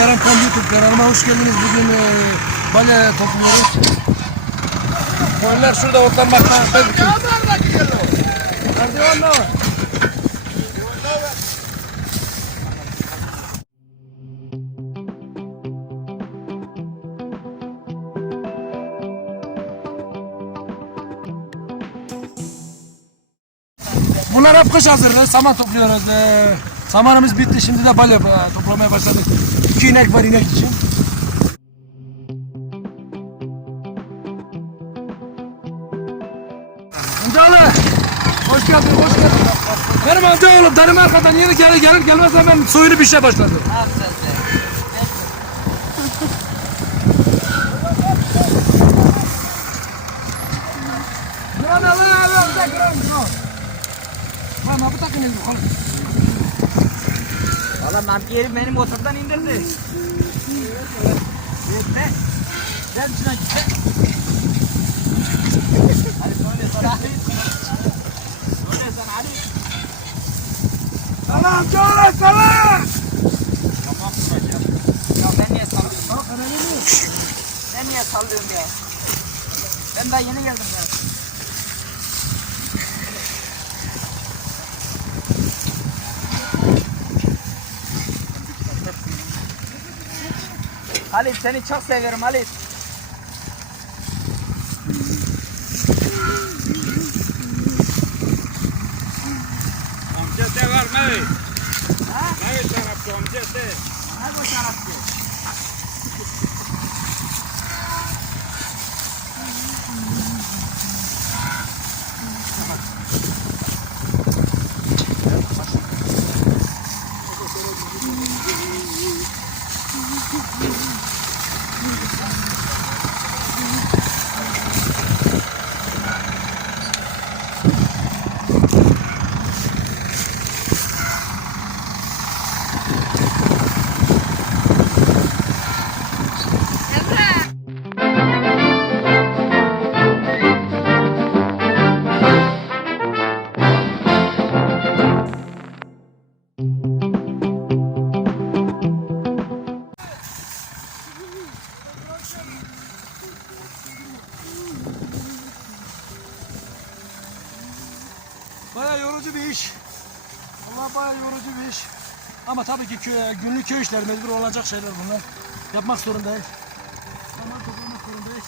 Kerem YouTube kanalıma hoş geldiniz. Bugün e, balya topluyoruz. Koyunlar şurada otlanmakta. Hadi valla. Bunlar hep kış hazırlığı. Saman topluyoruz. Ee, samanımız bitti. Şimdi de balya e, toplamaya başladık. İki inek var inek için. Amcaoğlu. Hoş geldin, hoş geldin. Benim amcaoğlum benim arkadan yeni gelir gelir gelmez hemen soyunu bir şey başladı. Lan lan lan lan lan lan abi takın elini kolum. Valla nampiyeri benim motordan indirdi. Gitme. Gel şuna gitme. Hadi söyle sana. Söyle sana Ali. Lan amcaoğlu sana. Tamam duracağım. Ya ben niye sallıyorum? Ben niye sallıyorum ya? Ben daha yeni geldim ya. Halit seni çok seviyorum Halit. Amca de var mı? Ha? Ne tarafta amca de? Ne bu şarapçı? Bir iş. Allah baya yorucu bir iş. Ama tabii ki köy, günlük köy işleri mecbur olacak şeyler bunlar. Yapmak zorundayız. Zaman toplamak zorundayız.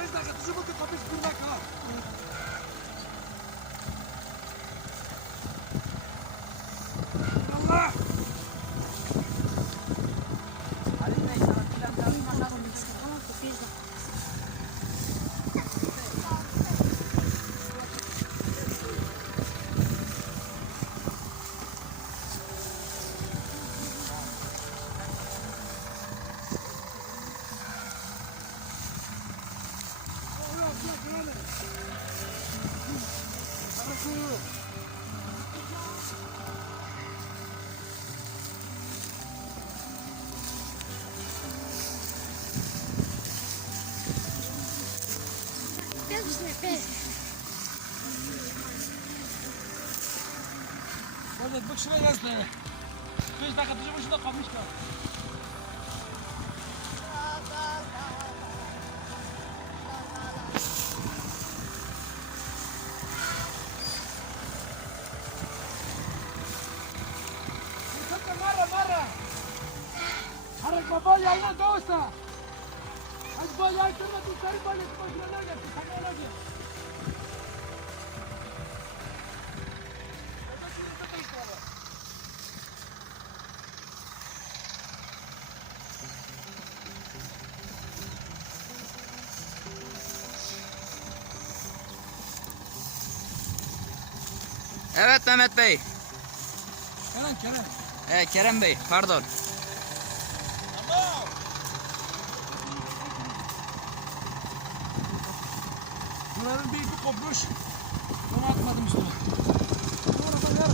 Beş dakika tuzu bakın kapıyı kırmak ha. Hadi bak şuraya yaz be. 5 dakika durmuş şurada kalmış da. Mara, mara. Harika bol yayla doğsa. Evet Mehmet Bey. Kerem Kerem. Ee, Kerem Bey pardon. Bunların bir kopmuş. Onu atmadım üstüne. Sonra bak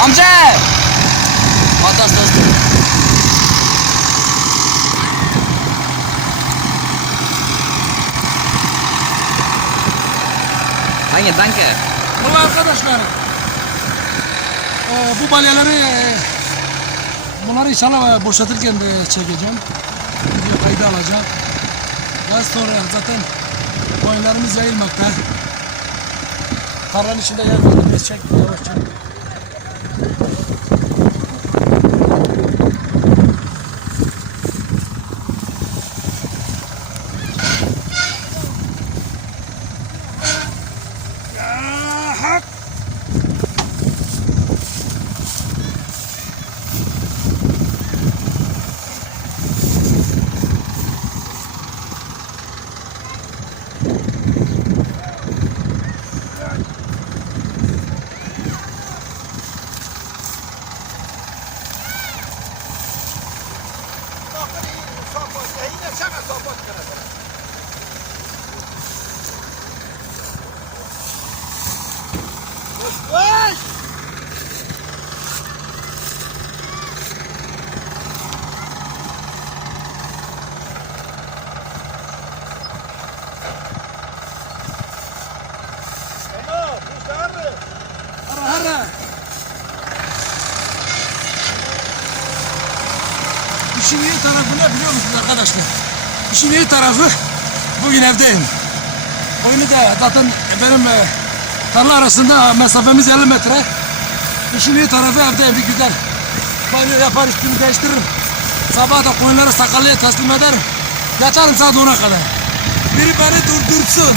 Amca! Atas dostum. Hangi danke? Valla arkadaşlar. e, bu balyaları e, bunları inşallah boşaltırken de çekeceğim. Video kaydı alacağım. Daha sonra zaten koyunlarımız yayılmakta. Tarlanın içinde yer var. Biraz çek حق صاف چقدر صاف باشه İşin iyi tarafı ne biliyor musunuz arkadaşlar? İşin iyi tarafı bugün evdeyim. Oyunu da zaten benim e, tarla arasında mesafemiz 50 metre. İşin iyi tarafı evdeyim bir güzel. Banyo yapar üstümü değiştiririm. Sabah da koyunları sakallıya teslim ederim. Yatarım saat 10'a kadar. Biri beni durdursun.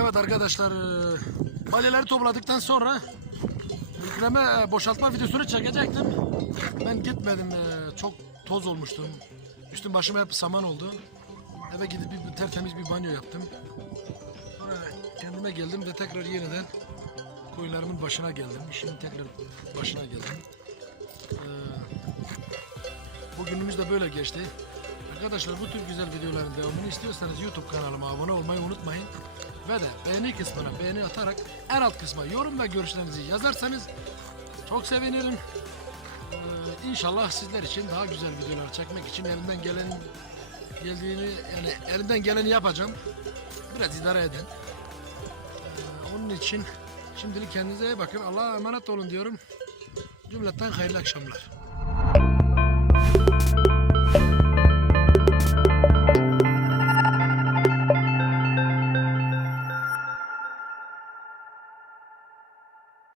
Evet arkadaşlar e, balyaları topladıktan sonra yükleme e, boşaltma videosunu çekecektim. Ben gitmedim. e, Çok toz olmuştum. Üstüm başım hep saman oldu. Eve gidip bir, tertemiz bir banyo yaptım. Sonra kendime geldim ve tekrar yeniden koyunlarımın başına geldim. Şimdi tekrar başına geldim. Bugünümüz de böyle geçti. Arkadaşlar bu tür güzel videoların devamını istiyorsanız YouTube kanalıma abone olmayı unutmayın. Ve de beğeni kısmına beğeni atarak en alt kısma yorum ve görüşlerinizi yazarsanız çok sevinirim. Ee, inşallah sizler için daha güzel videolar çekmek için elimden gelen geldiğini yani elimden geleni yapacağım. Biraz idare edin. Ee, onun için şimdilik kendinize iyi bakın. Allah'a emanet olun diyorum. Cümleten hayırlı akşamlar.